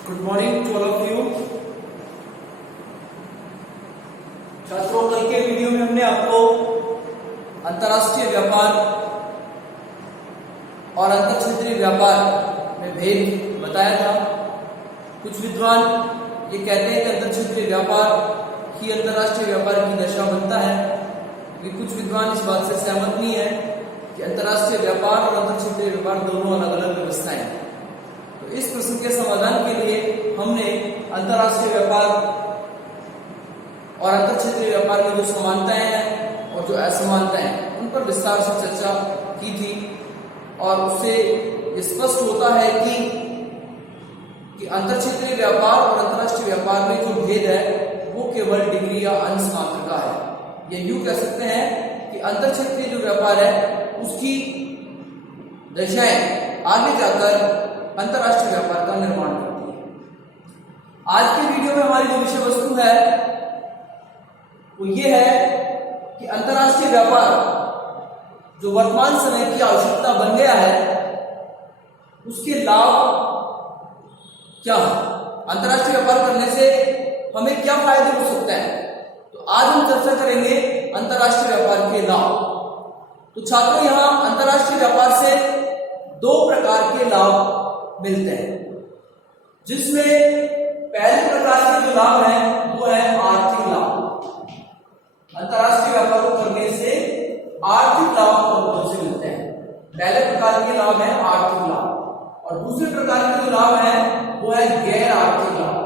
Good morning to all of you. छात्रों, कल के वीडियो में हमने आपको अंतरराष्ट्रीय व्यापार और अंतर क्षेत्रीय व्यापार में भेद बताया था। कुछ विद्वान ये कहते हैं कि अंतर क्षेत्रीय व्यापार ही अंतरराष्ट्रीय व्यापार की दशा बनता है, लेकिन कुछ विद्वान इस बात से सहमत नहीं है कि अंतरराष्ट्रीय व्यापार और अंतर क्षेत्रीय व्यापार दोनों अलग अलग व्यवस्थाएं हैं। तो इस प्रश्न के समाधान के लिए हमने अंतरराष्ट्रीय व्यापार और अंतर क्षेत्रीय व्यापार में जो समानताएं हैं और जो असमानताएं हैं उन पर विस्तार से चर्चा की थी, और उससे स्पष्ट होता है कि अंतर क्षेत्रीय व्यापार और अंतरराष्ट्रीय व्यापार में जो भेद है वो केवल डिग्री या अंश मात्र का है। या यूं कह सकते हैं कि अंतर क्षेत्रीय जो व्यापार है उसकी दशाएं आगे जाकर अंतरराष्ट्रीय व्यापार का निर्माण करती है। आज के वीडियो में हमारी जो विषय वस्तु है वो ये है कि अंतरराष्ट्रीय व्यापार जो वर्तमान समय की आवश्यकता बन गया है उसके लाभ क्या है, अंतरराष्ट्रीय व्यापार करने से हमें क्या फायदे हो सकते हैं। तो आज हम चर्चा करेंगे अंतरराष्ट्रीय व्यापार के लाभ। तो छात्रों, यहां अंतरराष्ट्रीय व्यापार से दो प्रकार के लाभ मिलते हैं, जिसमें पहले प्रकार के जो लाभ है वो है आर्थिक लाभ। अंतरराष्ट्रीय व्यापार को करने से आर्थिक लाभ दोनों से मिलते हैं। पहले प्रकार के लाभ है आर्थिक लाभ, और दूसरे प्रकार के जो लाभ है वो है गैर आर्थिक लाभ।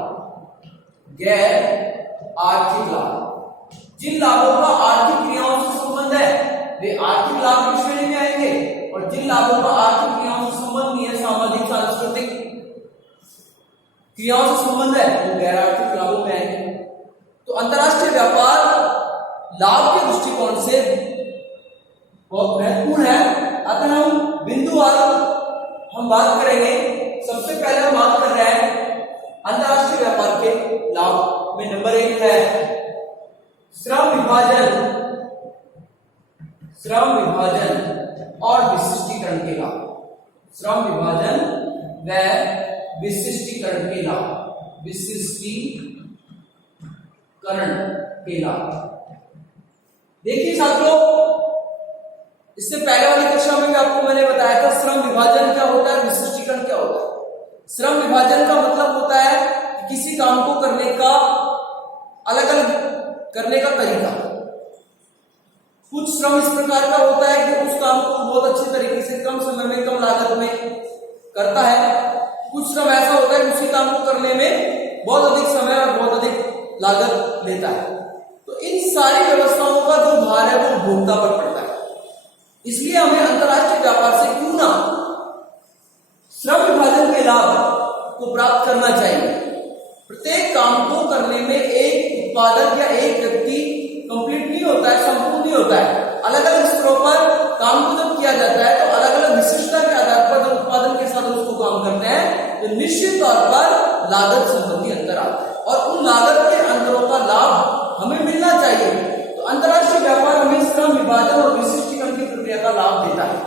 गैर आर्थिक लाभ जिन लाभों का आर्थिक क्रियाओं से संबंध है वे आर्थिक लाभ की श्रेणी में आएंगे, और जिन लाभों का आर्थिक क्रियाओं से संबंध नहीं है, सामाजिक सांस्कृतिक क्रियाओं से संबंध है, वो गैर आर्थिक लाभों में आएंगे। तो अंतरराष्ट्रीय व्यापार लाभ के दृष्टिकोण से बहुत महत्वपूर्ण है। अगर हम बिंदुवार हम बात करेंगे, सबसे पहले हम बात कर रहे हैं अंतरराष्ट्रीय व्यापार के लाभ में। नंबर 1 है श्रम विभाजन और विशिष्टीकरण के लाभ। श्रम विभाजन व विशिष्टीकरण के लाभ। विशिष्टीकरण के लाभ। देखिए छात्रों, इससे पहले वाली कक्षा में भी आपको मैंने बताया था श्रम विभाजन क्या होता है, विशिष्टीकरण क्या होता है। श्रम विभाजन का मतलब होता है कि किसी काम को करने का अलग अलग करने का तरीका। कुछ श्रम इस प्रकार का होता है कि उस काम को बहुत अच्छे तरीके से कम समय में कम लागत में करता है। कुछ श्रम ऐसा होता है कि उसी काम को करने में बहुत अधिक समय और बहुत अधिक लागत लेता है। तो इन सारी व्यवस्थाओं का जो भार है वो उपभोक्ता पर पड़ता है। इसलिए हमें अंतरराष्ट्रीय व्यापार से क्यों ना श्रम विभाजन के लाभ को प्राप्त करना चाहिए। प्रत्येक काम को करने में एक उत्पादक या एक व्यक्ति कंप्लीट नहीं होता है, संपूर्ण नहीं होता है। अलग अलग स्तरों पर काम को जब किया जाता है तो अलग अलग विशिष्टता के आधार पर जब उत्पादन के साथ उसको काम करते हैं तो निश्चित तौर पर लागत संबंधी अंतर आता है, और उन लागत के अंतरों का लाभ हमें मिलना चाहिए। तो अंतरराष्ट्रीय व्यापार हमें श्रम विभाजन और विशिष्टीकरण की प्रक्रिया का लाभ देता है।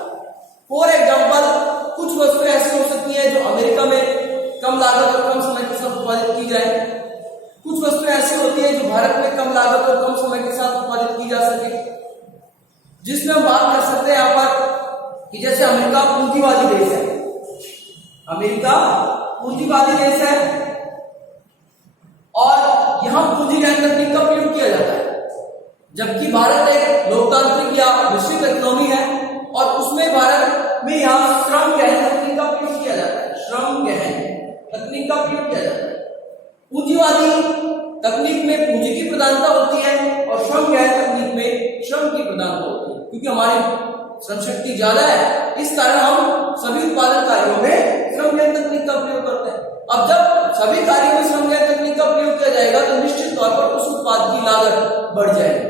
फॉर एग्जाम्पल, कुछ वस्तुएं ऐसी हो सकती है जो अमेरिका में कम लागत और कम समय के साथ उत्पादित की जाए। कुछ वस्तुएं ऐसी होती है जो भारत में कम लागत और कम समय के साथ उत्पादित की जा सके, जिसमें हम बात कर सकते हैं यहाँ पर कि जैसे अमेरिका पूंजीवादी देश है। अमेरिका पूंजीवादी देश है और यहां पूंजी ज्ञान तकनीक का प्रयोग किया जाता है, जबकि भारत एक लोकतांत्रिक या मिश्रित इकोनॉमी है और उसमें भारत में यहां श्रम गहन तकनीक का प्रयोग किया जाता है। श्रम गहन तकनीक का प्रयोग किया जाता है। पूंजीवादी तकनीक में पूंजी की प्रधानता होती है और श्रम गहन तकनीक में श्रम की प्रधानता होती है, क्योंकि हमारी श्रम शक्ति ज्यादा है, इस कारण हम सभी उत्पादन कार्यों में श्रम गहन तकनीक का प्रयोग करते हैं। अब जब सभी कार्यों में श्रम गहन तकनीक का प्रयोग किया जाएगा तो निश्चित तौर पर उस उत्पाद की लागत बढ़ जाएगी,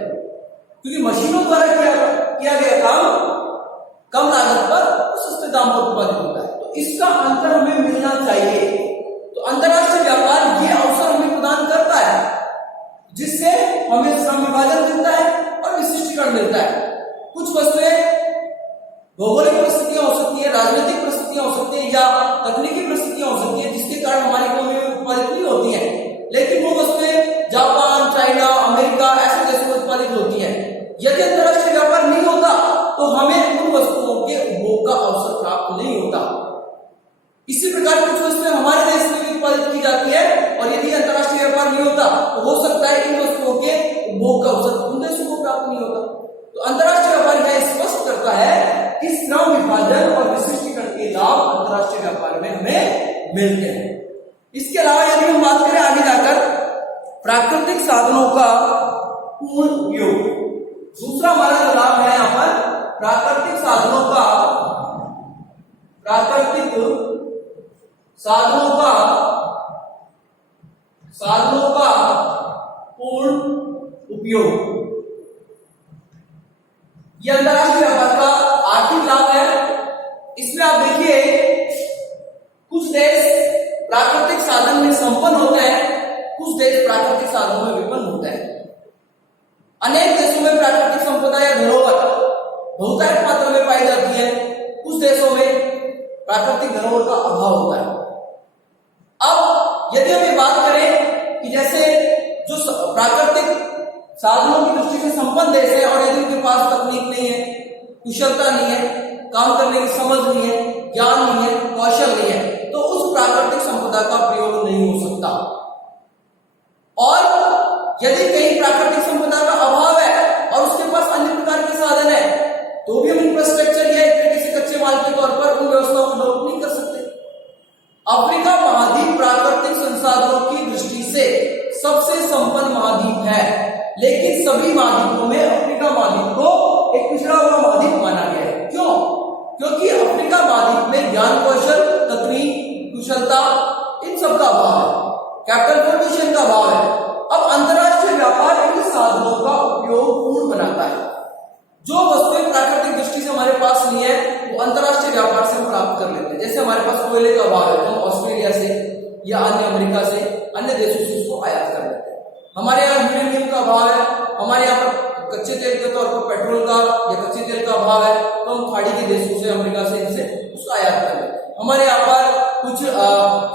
क्योंकि मशीनों द्वारा किया गया काम कम लागत पर सस्ते दाम पर उत्पादित होता है। तो इसका अंतर हमें मिलना चाहिए। तो अंतरराष्ट्रीय व्यापार ये अवसर हमें प्रदान करता है, जिससे हमें श्रम विभाजन मिलता है और विशिष्टीकरण मिलता है। कुछ वस्तुएं भौगोलिक परिस्थितियां हो सकती है, राजनीतिक परिस्थितियां हो सकती है, या तकनीकी परिस्थितियां हो सकती है, जिसके कारण हमारी इकोनॉमी में वस्तुएं जापान, चाइना, अमेरिका ऐसे देशों में उत्पादित होती हैं। यदि अंतरराष्ट्रीय व्यापार नहीं होता तो हमें उन वस्तुओं के उपभोग का अवसर प्राप्त नहीं होता। इसी प्रकार कुछ वस्तुएं हमारे देश में भी उत्पादित की जाती है और यदि अंतरराष्ट्रीय व्यापार नहीं होता तो हो सकता है इन वस्तुओं के उपभोग का अवसर उन देशों को प्राप्त नहीं होता। तो अंतरराष्ट्रीय व्यापार यह स्पष्ट करता है कि श्रम विभाजन और विशिष्टीकरण के लाभ अंतरराष्ट्रीय व्यापार में हमें मिलते हैं। इसके अलावा यदि हम बात करें आगे जाकर प्राकृतिक साधनों का पूर्ण उपयोग, दूसरा हमारा जो लाभ है यहाँ पर प्राकृतिक साधनों का पूर्ण उपयोग, यह अंतरराष्ट्रीय व्यापार का आर्थिक लाभ है। इसमें आप देखिए कुछ देश प्राकृतिक साधन में संपन्न होते हैं, कुछ देश प्राकृतिक साधनों में विपन्न होते हैं। अनेक देशों में प्राकृतिक संपदा या धरोहर बहुतायत मात्रा में पाई जाती है, कुछ देशों में प्राकृतिक धरोहर का अभाव होता है। अब यदि हम ये बात करें कि जैसे जो प्राकृतिक साधनों की दृष्टि से संपन्न देश है और यदि उनके पास तकनीक नहीं है, कुशलता नहीं है, काम करने की समझ नहीं है, ज्ञान नहीं है, कौशल नहीं है, तो उस प्राकृतिक संपदा का प्रयोग नहीं हो सकता। और यदि कहीं प्राकृतिक संपदा का अभाव है और उसके पास अन्य प्रकार के साधन है तो भी हम इंफ्रास्ट्रक्चर या एक तरीके से कच्चे माल के तौर पर उन व्यवस्थाओं को डेवलप नहीं कर सकते। अफ्रीका महाद्वीप प्राकृतिक संसाधनों की दृष्टि से सबसे संपन्न महाद्वीप है, लेकिन सभी महाद्वीपों में अफ्रीका महाद्वीप को एक पिछड़ा हुआ महाद्वीप माना गया है। क्यों? क्योंकि अफ्रीका महाद्वीप में ज्ञान कौशल, तकनीक, कुशलता इन सब का अभाव है, कैपिटल फॉर्मेशन का अभाव है। अब अंतरराष्ट्रीय व्यापार इन साधनों का उपयोग पूर्ण बनाता है। जो वस्तुएं प्राकृतिक दृष्टि से हमारे पास नहीं है वो अंतरराष्ट्रीय व्यापार से हम प्राप्त कर लेते हैं। जैसे हमारे पास कोयले का अभाव है तो हम ऑस्ट्रेलिया से या अन्य अमेरिका से अन्य देशों से उसको आयात कर लेते हैं। हमारे यहाँ यूरेनियम का अभाव है, हमारे यहाँ पर कच्चे तेल के तौर पर पेट्रोल का या कच्चे तेल का अभाव है तो हम खाड़ी के देशों से, अमेरिका से इनसे उसको आयात कर लेते हैं। हमारे यहाँ पर कुछ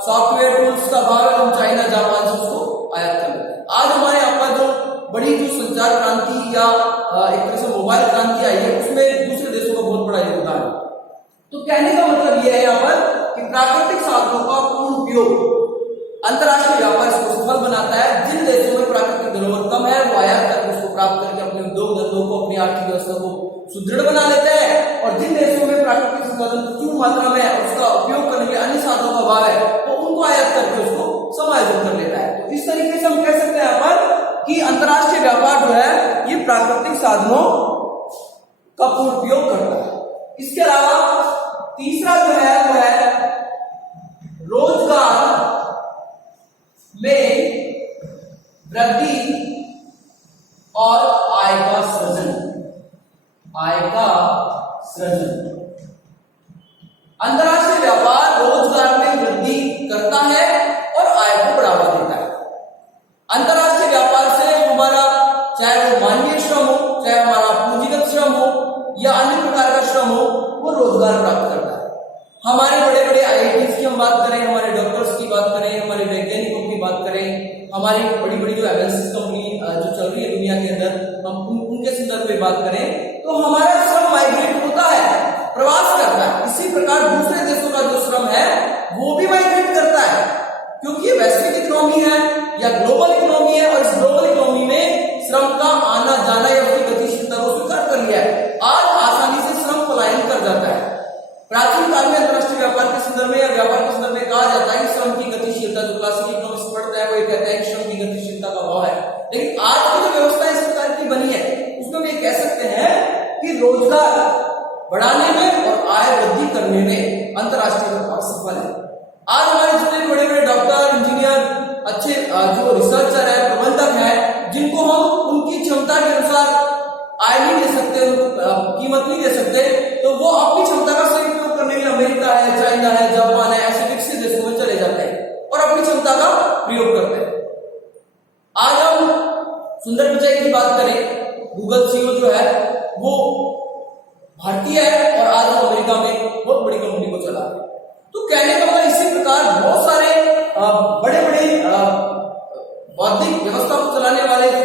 सॉफ्टवेयर टूल्स का अभाव है, हम चाइना, जापान से उसको आयात कर लेते हैं। आज हमारे यहाँ पर जो बड़ी जो संचार क्रांति या एक तरह से मोबाइल क्रांति आई है उसमें दूसरे देशों का बहुत बड़ा योगदान है। तो कहने का मतलब यह है यहाँ पर कि प्राकृतिक साधनों का पूर्ण उपयोग अंतरराष्ट्रीय व्यापार को सफल बनाता है। जिन देशों में प्राकृतिक धरोहर कम है वो आयात करके उसको प्राप्त करके अपने उद्योग धंधों को, अपनी आर्थिक व्यवस्था को सुदृढ़ बना लेते हैं, और जिन देशों में प्राकृतिक संसाधन प्रचुर मात्रा में उसका उपयोग करने के अन्य साधनों का अभाव है तो उनको आयात करके उसको समायोजित कर लेता है। तो इस तरीके से हम कह सकते हैं यहाँ पर कि अंतरराष्ट्रीय व्यापार जो है ये प्राकृतिक साधनों का पूर्ण उपयोग करता है। इसके अलावा तीसरा जो है वो है रोजगार में वृद्धि और आय का सृजन। अंतरराष्ट्रीय व्यापार रोजगार में वृद्धि करता है और आय को बढ़ावा देता है। अंतरराष्ट्रीय व्यापार से हमारा चाहे वो मानवीय श्रम हो, चाहे हमारा पूंजीगत श्रम हो या अन्य प्रकार का श्रम हो, वो रोजगार प्राप्त करता है। हमारे बड़े बड़े आईआईटीज की हम बात करें, हमारे डॉक्टर्स की बात करें, हमारे वैज्ञानिकों की बात करें, हमारी बड़ी बड़ी जो एमएनसी कंपनी जो चल रही है दुनिया के अंदर, हम उनके संदर्भ में बात करें तो हमारा श्रम माइग्रेट होता है, प्रवास करता है। इसी प्रकार दूसरे देशों का जो श्रम है वो भी माइग्रेट करता है, क्योंकि ये वैश्विक इकोनॉमी है या ग्लोबल इकोनॉमी है, और इस ग्लोबल इकोनॉमी में श्रम का आना जाना या उसकी गतिशीलता को स्वीकार कर लिया है। आज आसानी से श्रम पलायन कर जाता है। प्राचीन काल में अंतरराष्ट्रीय व्यापार के संदर्भ में या व्यापार के संदर्भ में कहा जाता है कि श्रम की गतिशीलता, जो क्लासिकल इकोनॉमिक्स पढ़ता है वो ये कहता है कि श्रम की गतिशीलता का अभाव है। लेकिन आज की जो व्यवस्था इस प्रकार की बनी है उसमें हम ये कह सकते हैं कि रोजगार बढ़ाने में और आय वृद्धि करने में अंतरराष्ट्रीय व्यापार सफल है। आज हमारे जितने बड़े बड़े डॉक्टर, इंजीनियर, अच्छे जो रिसर्चर है, प्रबंधक है, जिनको हम उनकी क्षमता के अनुसार आय नहीं दे सकते, उनको कीमत नहीं दे सकते, तो वो अपनी क्षमता का सही उपयोग करने के लिए अमेरिका है, चाइना है, जापान है, ऐसे विकसित देशों में चले जाते हैं और अपनी क्षमता का प्रयोग करते हैं। आज हम सुंदर पिचाई की बात करें, गूगल सीईओ जो है वो भारतीय है और आज वो अमेरिका में बहुत बड़ी कंपनी को चला रहे हैं। तो कहने का मतलब इसी प्रकार बहुत सारे बड़े बड़े बौद्धिक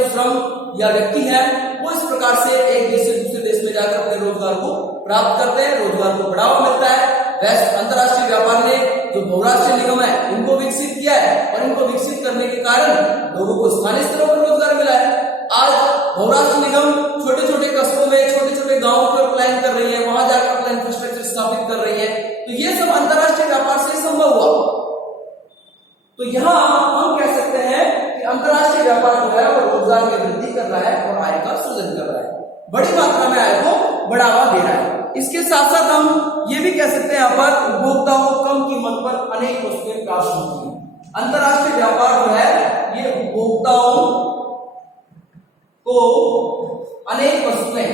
जो श्रम या व्यक्ति है वो इस प्रकार से एक देश से दूसरे देश में जाकर अपने रोजगार को प्राप्त करते हैं, रोजगार को बढ़ावा मिलता है। वैसे अंतरराष्ट्रीय व्यापार ने जो बहुराष्ट्रीय निगम है इनको विकसित किया है और इनको विकसित करने के कारण लोगों को स्थानीय स्तरों पर रोजगार मिला है। आज बहुराष्ट्रीय निगम छोटे छोटे कस्बों में, छोटे छोटे गांवों की ओर प्लान कर रही है, वहां जाकर अपना इंफ्रास्ट्रक्चर स्थापित कर रही है। तो ये सब अंतरराष्ट्रीय व्यापार से संभव हुआ। तो यहां हम कह सकते हैं कि अंतरराष्ट्रीय व्यापार जो है वो रोजगार में वृद्धि कर रहा है और आय का सृजन कर रहा है, बड़ी मात्रा में आय को बढ़ावा दे रहा है। इसके साथ साथ हम ये भी कह सकते हैं यहाँ पर उपभोक्ताओं को कम कीमत पर अनेक वस्तुएं प्राप्त होती हैं। अंतरराष्ट्रीय व्यापार जो है ये उपभोक्ताओं को अनेक वस्तुएं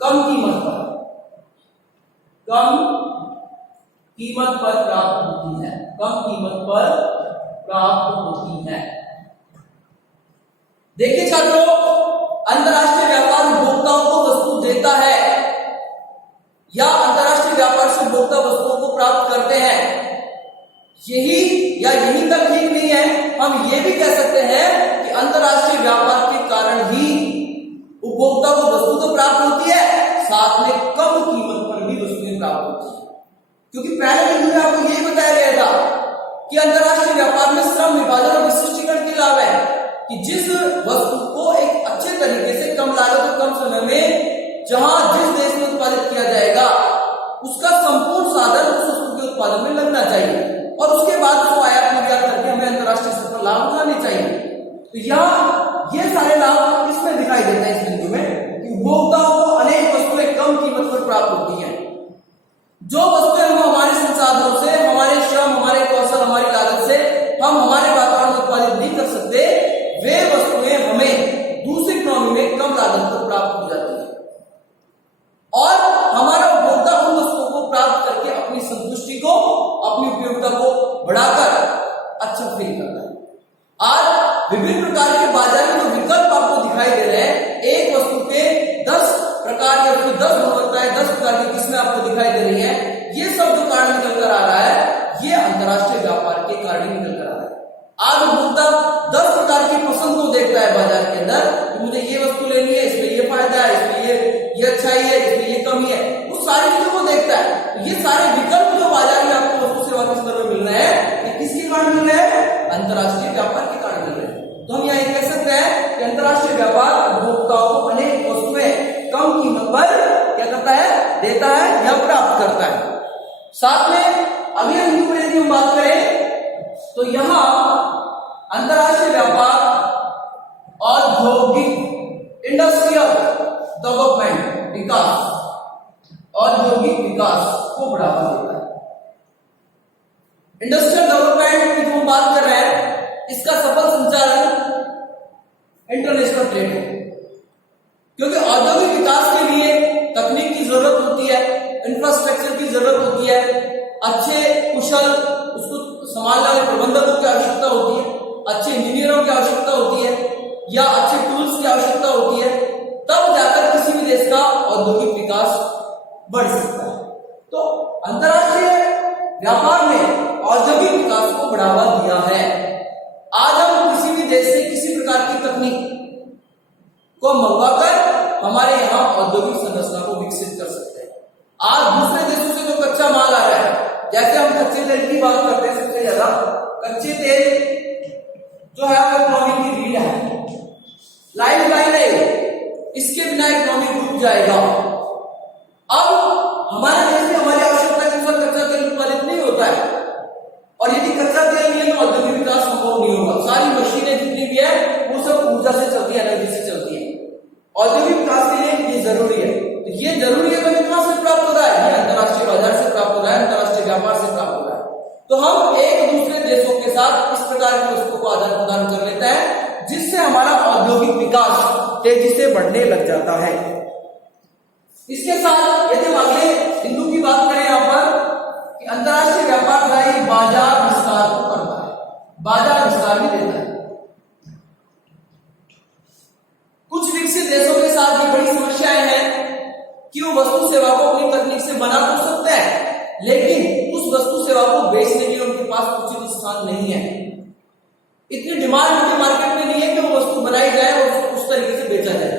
कम कीमत पर प्राप्त होती है। देखिए छात्रों, अंतरराष्ट्रीय व्यापार उपभोक्ताओं को वस्तु देता है या अंतरराष्ट्रीय व्यापार से उपभोक्ता वस्तुओं को प्राप्त करते हैं। यही तक ठीक नहीं है, हम ये भी कह सकते हैं कि अंतरराष्ट्रीय व्यापार के कारण ही उपभोक्ता को वस्तु तो प्राप्त होती है, साथ में कम कीमत पर भी वस्तुएं प्राप्त होती है। क्योंकि पहले बिंदु में आपको यही बताया गया था कि अंतरराष्ट्रीय व्यापार में श्रम विभाजन और विश्वचीकरण के लाभ है कि जिस वस्तु को एक अच्छे तरीके से कम लागत और कम समय में जहां जिस देश में उत्पादित किया जाएगा उसका संपूर्ण साधन उस वस्तु के उत्पादन में लगना चाहिए और उसके बाद उसको आयात निर्यात करके हमें अंतरराष्ट्रीय स्तर पर लाभ उठाने चाहिए। तो यहाँ ये सारे लाभ इसमें दिखाई देते हैं इस बिंदु में कि उपभोक्ताओं को अनेक वस्तुएं कम कीमत पर प्राप्त होती हैं। जो वस्तुएं हम हमारे संसाधनों से, हमारे श्रम, हमारे कौशल, हमारी लागत से हम हमारे वातावरण में उत्पादित नहीं कर सकते, वे वस्तुएं हमें दूसरी इकोनॉमी में कम लागत पर प्राप्त हो जाती है और हमारा उपभोक्ता उन वस्तुओं को प्राप्त करके अपनी संतुष्टि को, अपनी उपयोगिता को बढ़ाकर अच्छा फील करता है। आज विभिन्न प्रकार के बाजार में जो विकल्प आपको दिखाई दे रहे हैं, एक वस्तु के 10 प्रकार या 10 गुणवत्ताएं, 10 प्रकार की किस्में आपको दिखाई दे रही है, ये सब जो कारण निकल कर आ रहा है ये अंतरराष्ट्रीय व्यापार के कारण निकल कर आ रहा है। आज उपभोक्ता 10 प्रकार की पसंद को देखता है बाजार के अंदर कि मुझे ये वस्तु लेनी है, इसमें ये फायदा है, इसमें ये अच्छाई है, इसमें ये कमी है, वो सारी चीजों को देखता है। ये सारे विकल्प जो बाजार में आपको वस्तु सेवा के स्तर में मिल रहे हैं, ये किसके कारण मिल रहे हैं? अंतरराष्ट्रीय व्यापार के कारण मिल रहे हैं। तो हम यहाँ कह सकते हैं कि अंतरराष्ट्रीय व्यापार उपभोक्ताओं को अनेक वस्तुएं कम कीमत पर क्या करता है? देता है या प्राप्त करता है। साथ में अगले बिंदु पर यदि हम बात करें तो यहाँ अंतरराष्ट्रीय व्यापार औद्योगिक इंडस्ट्रियल डेवलपमेंट विकास, औद्योगिक विकास को बढ़ावा देता है। इंडस्ट्रियल डेवलपमेंट की जो हम बात कर रहे हैं, इसका सफल संचालन इंटरनेशनल ट्रेड है, क्योंकि औद्योगिक विकास के लिए तकनीक की जरूरत होती है, इंफ्रास्ट्रक्चर की जरूरत होती है, अच्छे कुशल उसको संभालने वाले प्रबंधकों की आवश्यकता होती है, अच्छे इंजीनियरों की आवश्यकता होती है या अच्छे टूल्स की आवश्यकता होती है, तब जाकर किसी भी देश का औद्योगिक विकास बढ़ सकता है। तो अंतरराष्ट्रीय व्यापार ने औद्योगिक विकास को बढ़ावा दिया है। आज हम किसी भी देश से किसी प्रकार की तकनीक को मंगवाकर हमारे यहाँ औद्योगिक संरचना को विकसित कर सकते हैं। आज दूसरे देशों से जो कच्चा माल आ रहा है, जैसे हम कच्चे तेल की बात करते हैं, सबसे ज्यादा कच्चे तेल जो है वो इकोनॉमी की रीढ़ है, लाइफ लाइन है, इसके बिना इकोनॉमी डूब जाएगा। अब हमारे देश में हमारी आवश्यकता के अनुसार कच्चा तेल उत्पादित नहीं होता है और यदि कच्चा तेल नहीं है तो औद्योगिक विकास संभव नहीं होगा। सारी मशीनें जितनी भी है वो सब ऊर्जा से चलती है, एनर्जी से चलती है। औद्योगिक विकास के लिए ये जरूरी है। तो ये जरूरी है तो कहां से प्राप्त हो रहा है? ये अंतरराष्ट्रीय बाजार से प्राप्त हो रहा है, अंतरराष्ट्रीय व्यापार से प्राप्त हो रहा है। तो हम एक दूसरे देशों के साथ इस प्रकार की वस्तुओं को आदान प्रदान कर लेते हैं, जिससे हमारा औद्योगिक विकास तेजी से बढ़ने लग जाता है। इसके साथ यदि हम अगले बिंदु की बात करें यहाँ पर कि अंतरराष्ट्रीय व्यापार जो है बाजार विस्तार को करता है, बाजार विस्तार भी देता है। कुछ विकसित देशों के साथ ये बड़ी समस्याएं हैं कि वो वस्तु सेवा को अपनी तकनीक से बना तो सकते हैं, लेकिन उस वस्तु सेवा को बेचने के लिए उनके पास उचित स्थान नहीं है, इतनी डिमांड उनके मार्केट में नहीं है कि वो वस्तु बनाई जाए और उसको उस तरीके से बेचा जाए।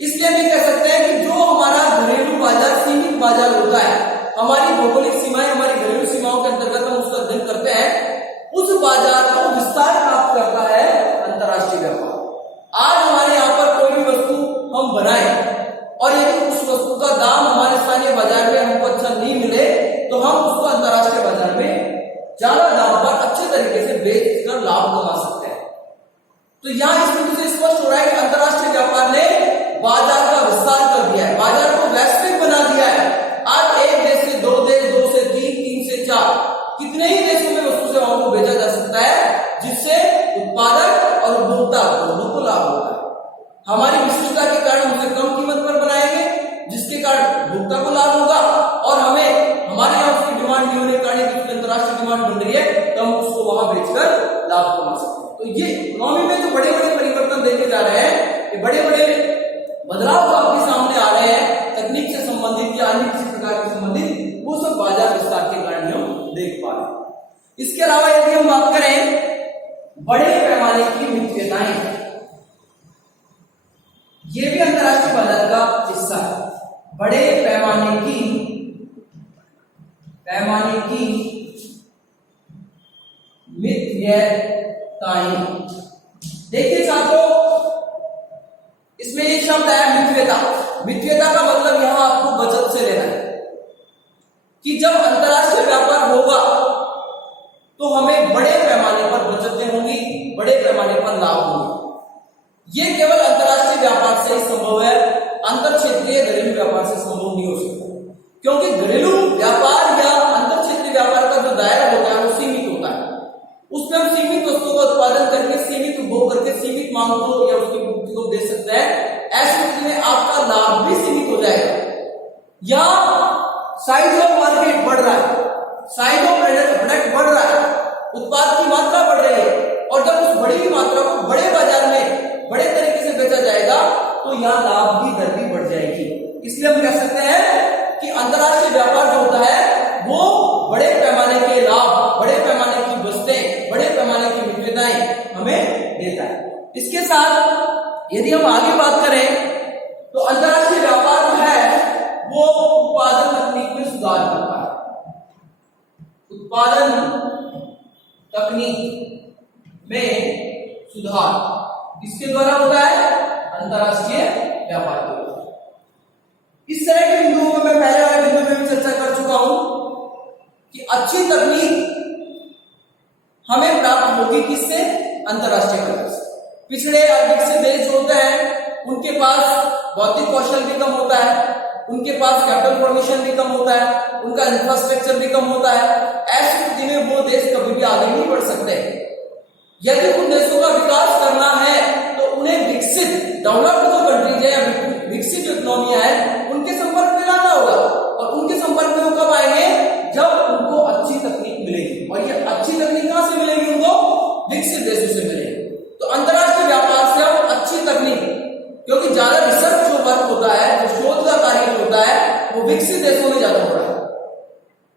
इसलिए हम ये कह सकते हैं कि जो हमारा घरेलू बाजार सीमित बाजार होता है, हमारी भौगोलिक सीमाएं हमारी घरेलू सीमाओं के अंतर्गत हम उसका अध्ययन करते हैं, उस बाजार को विस्तार प्राप्त करता है अंतर्राष्ट्रीय व्यापार। आज हमारे यहाँ पर कोई भी वस्तु हम बनाए और यदि उस वस्तु का दाम हमारे स्थानीय बाजार में हमको अच्छा नहीं मिले तो हम उसको अंतर्राष्ट्रीय बाजार में ज्यादा दाम पर अच्छे तरीके से बेचकर लाभ कमा सकते हैं। तो यहाँ इस बिंदु से स्पष्ट हो रहा है कि अंतर्राष्ट्रीय व्यापार ने बाजार का विस्तार कर दिया है, बाजार को वैश्विक बना दिया है। आज एक देश से दो देश, दो से तीन, तीन से चार, कितने ही देशों में वस्तु सेवाओं को बेचा जा सकता है, जिससे उत्पादक और उपभोक्ता दोनों को लाभ होता है। हमारी विशिष्टता के कारण उसे कम कीमत पर बनाएंगे, जिसके कारण उपभोक्ता को लाभ होगा और हमें हमारे यहाँ उसकी डिमांड नहीं होने के कारण उसकी अंतर्राष्ट्रीय डिमांड बन रही है तो हम उसको वहां बेचकर लाभ कमा सकते हैं। तो ये इकोनॉमी में जो बड़े बड़े परिवर्तन देखे जा रहे हैं, ये बड़े बड़े बदलाव जो आपके सामने आ रहे हैं तकनीक से संबंधित या अन्य किसी प्रकार से संबंधित, वो सब बाजार विस्तार के कारण हम देख पा रहे हैं। इसके अलावा यदि हम बात करें बड़े पैमाने की मितव्यताएं, ये भी अंतर्राष्ट्रीय बाजार का हिस्सा है। बड़े पैमाने की मितव्यताएं, देखिए साथियों, इसमें एक शब्द है मितव्यता। मितव्यता का मतलब यहां आपको बचत से लेना है कि जब अंतर्राष्ट्रीय व्यापार होगा तो हमें बड़े पैमाने पर बचतें होंगी, बड़े पैमाने पर लाभ होंगे। ये केवल अंतर्राष्ट्रीय व्यापार से ही संभव है, अंतर क्षेत्रीय घरेलू व्यापार से संभव नहीं हो सकता, क्योंकि घरेलू व्यापार या अंतर क्षेत्रीय व्यापार का जो दायरा होता है वो सीमित होता है। उसमें हम सीमित वस्तुओं का उत्पादन करके, सीमित उपभोग करके, सीमित मांग को या उसकी पूर्ति को दे सकते हैं। ऐसी स्थिति में आपका लाभ भी सीमित हो जाएगा। या साइज ऑफ मार्केट बढ़ रहा है, साइज ऑफ प्रोडक्ट बढ़ रहा है, उत्पाद की मात्रा बढ़ रही है, और जब उस बड़ी मात्रा को बड़े बाजार में बड़े तरीके से बेचा जाएगा तो यहाँ लाभ की दर भी बढ़ जाएगी। इसलिए हम कह सकते हैं कि अंतर्राष्ट्रीय व्यापार जो होता है वो बड़े पैमाने के लाभ, बड़े पैमाने की बचतें, बड़े पैमाने की मितव्यताएं हमें देता है। इसके साथ यदि हम आगे बात करें तो अंतर्राष्ट्रीय व्यापार जो है वो उत्पादन तकनीक में सुधार करता है। उत्पादन तकनीक में सुधार किसके द्वारा होता है? अंतर्राष्ट्रीय व्यापार के द्वारा। इस तरह के बिंदुओं में मैं पहले वाले बिंदु में भी चर्चा कर चुका हूं कि अच्छी तकनीक हमें प्राप्त होगी किससे? अंतर्राष्ट्रीय व्यापार से। पिछड़े और विकसित देश जो होते हैं उनके पास भौतिक कौशल भी कम होता है, उनके पास कैपिटल फॉर्मेशन भी कम होता है, उनका इंफ्रास्ट्रक्चर भी कम होता है। ऐसी स्थिति में वो देश कभी भी आगे नहीं बढ़ सकते। यदि उन देशों का विकास करना है तो उन्हें विकसित डेवलप्ड जो कंट्रीज है या विकसित जो इकोनॉमियां है उनके संपर्क में लाना होगा, और उनके संपर्क में वो कब आएंगे? जब उनको अच्छी तकनीक मिलेगी। और ये अच्छी तकनीक कहां से मिलेगी? उनको विकसित देशों से मिलेगी। तो अंतर्राष्ट्रीय व्यापार से हम अच्छी तकनीक, क्योंकि ज्यादा रिसर्च जो वर्क होता है, जो शोध का कार्य होता है वो विकसित देशों में ज्यादा हो रहा है।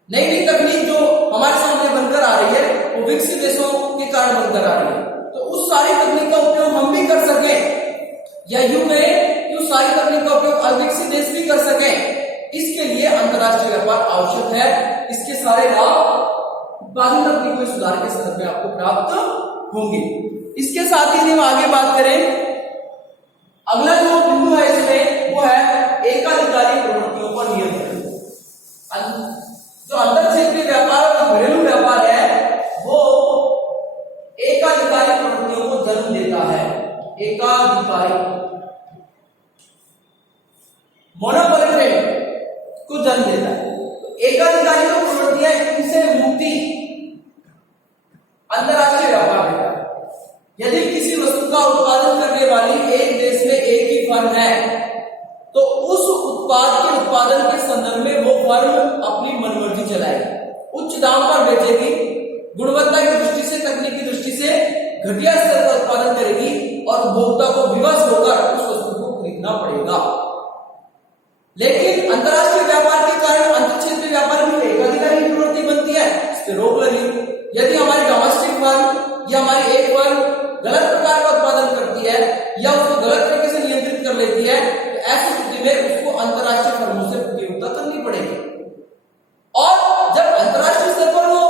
नई नई तकनीक जो हमारे सामने बनकर आ रही है वो विकसित देशों के कारण बनकर आ रही है। तो उस सारी तकनीक का उपयोग हम भी कर सकें, या यूं कहें कि उस सारी तकनीक का उपयोग अविकसित देश भी कर सकें, इसके लिए अंतर्राष्ट्रीय व्यापार आवश्यक है। इसके सारे लाभ उत्पादन तकनीक में सुधार के संदर्भ में आपको प्राप्त होंगे। इसके साथ ही हम आगे बात करें, अगला जो बिंदु है इसमें वो है एकाधिकारी प्रवृत्तियों पर नियंत्रण। जो अंतर क्षेत्रीय व्यापार और घरेलू व्यापार है वो एकाधिकारी प्रवृत्तियों को जन्म देता है। एकाधिकारी मोनोपोली ट्रेड को जन्म देता है। तो एकाधिकारी जो प्रवृत्तियां इनसे मुक्ति अंतर्राष्ट्रीय व्यापार देता है। यदि किसी वस्तु का उत्पादन करने वाली एक देश में एक ही फर्म है तो उस उत्पाद के उत्पादन के संदर्भ में वो फर्म अपनी मनमर्जी चलाएगी, उच्च दाम पर बेचेगी, गुणवत्ता की दृष्टि से, तकनीक की दृष्टि से घटिया स्तर का उत्पादन करेगी और उपभोक्ता को विवश होकर उस वस्तु को खरीदना पड़ेगा। लेकिन अंतर्राष्ट्रीय व्यापार के कारण अंतर क्षेत्रीय व्यापार भी एकाधिकारी गलत प्रकार का उत्पादन करती है या उसको गलत तरीके से नियंत्रित कर लेती है, तो ऐसी स्थिति में उसको अंतरराष्ट्रीय फर्मों से प्रतियोगिता करनी पड़ेगी। और जब अंतरराष्ट्रीय स्तर पर वो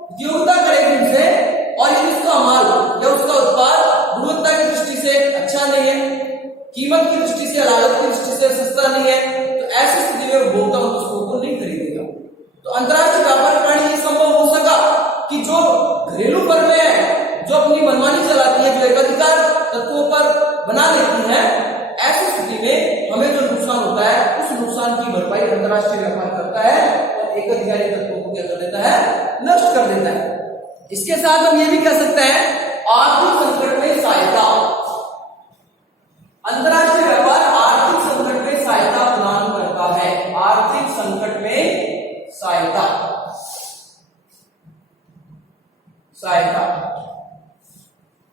प्रतियोगिता करेगी उनसे, और यदि उसका माल या उसका उत्पाद गुणवत्ता की दृष्टि से अच्छा नहीं है, कीमत की दृष्टि से, लागत की दृष्टि से सस्ता नहीं है, तो ऐसी स्थिति में उपभोक्ता उस वस्तुओं को नहीं खरीदेगा। तो अंतरराष्ट्रीय व्यापार प्रणाली ये संभव हो सका कि जो घरेलू फर्में हैं, जो अपनी मनमानी चलाती है, जो एकाधिकार तत्वों पर बना लेती हैं, ऐसी स्थिति में हमें जो नुकसान होता है उस नुकसान की भरपाई अंतरराष्ट्रीय व्यापार करता है और एकाधिकारी तत्वों को क्या कर देता है, नष्ट कर देता है। इसके साथ हम ये भी कह सकते हैं आर्थिक संकट में सहायता। अंतरराष्ट्रीय व्यापार आर्थिक संकट में सहायता प्रदान करता है। आर्थिक संकट में सहायता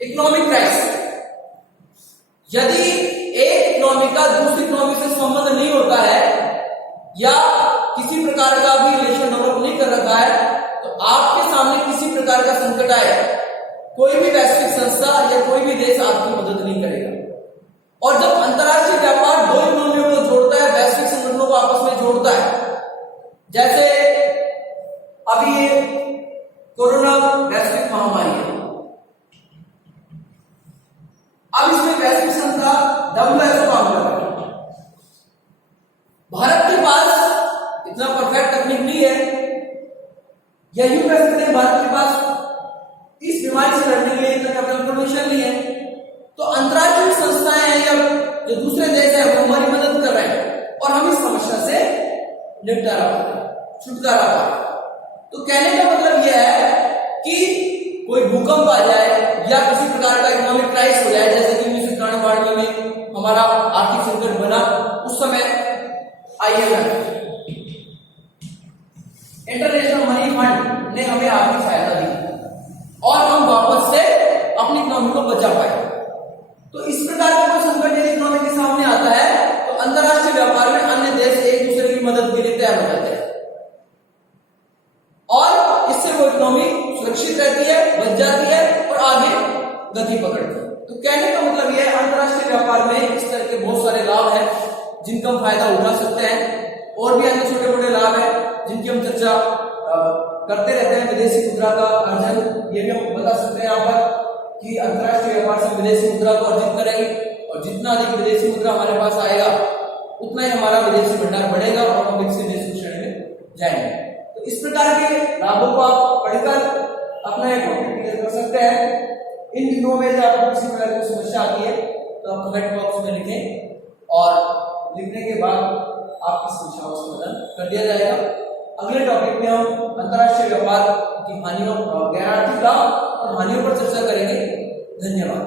इकोनॉमिक क्राइसिस। यदि एक इकोनॉमी का दूसरी इकोनॉमी से संबंध नहीं होता है या किसी प्रकार का भी रिलेशन डेवलप नहीं कर रखा है, तो आपके सामने किसी प्रकार का संकट आए, कोई भी वैश्विक संस्था या कोई भी देश आपकी मदद नहीं करेगा। और जब अंतरराष्ट्रीय व्यापार दो इकोनॉमियों को जोड़ता है, वैश्विक संगठनों को आपस में जोड़ता है, जैसे अभी ये कोरोना वैश्विक महामारी है, अब इसमें वैश्विक संस्था WHO काम कर रहा है। भारत के पास इतना परफेक्ट तकनीक नहीं है, या यूं कह सकते हैं भारत के पास इस बीमारी से लड़ने के लिए इतना इंफॉर्मेशन नहीं है। तो अंतरराष्ट्रीय संस्थाएं हैं या जो दूसरे देश हैं वो हमारी मदद कर रहे हैं और हम इस समस्या से निपटारा पाए, छुटकारा पाए। तो कहने का मतलब यह है कि कोई भूकंप आ जाए या किसी प्रकार का इकोनॉमिक क्राइसिस हो जाए, जैसे कि 1993 में हमारा आर्थिक संकट बना, उस समय IMF इंटरनेशनल मनी फंड ने हमें आर्थिक सहायता दी और हम वापस से अपनी इकोनॉमी को बचा पाए। तो इस प्रकार का कोई संकट यदि इकोनॉमी के सामने आता है तो अंतरराष्ट्रीय व्यापार में अन्य देश एक दूसरे की मदद के लिए तैयार हो जाते हैं और इससे वो इकोनॉमी सुरक्षित रहती है, बच जाती है और आगे गति पकड़ती है। तो कहने का मतलब यह है अंतरराष्ट्रीय व्यापार में इस तरह के बहुत सारे लाभ हैं जिनका हम फायदा उठा सकते हैं, और भी अन्य छोटे मोटे लाभ हैं जिनकी हम चर्चा करते रहते हैं। विदेशी मुद्रा का अर्जन, ये भी हम बता सकते हैं यहाँ पर कि अंतरराष्ट्रीय व्यापार से विदेशी मुद्रा को अर्जित करेंगे और जितना अधिक विदेशी मुद्रा हमारे पास आएगा उतना ही हमारा विदेशी भंडार बढ़ेगा और हम विकसित देश की श्रेणी में जाएंगे। तो इस प्रकार के लाभों को आप पढ़कर अपना टॉपिक क्लियर कर सकते हैं। इन दिनों में जब आपको किसी प्रकार की समस्या आती है तो आप कमेंट बॉक्स में लिखें और लिखने के बाद आपकी समस्याओं का समाधान कर दिया जाएगा। अगले टॉपिक में हम अंतरराष्ट्रीय व्यापार की हानियों, गैर आर्थिक लाभ और हानियों पर चर्चा करेंगे। धन्यवाद।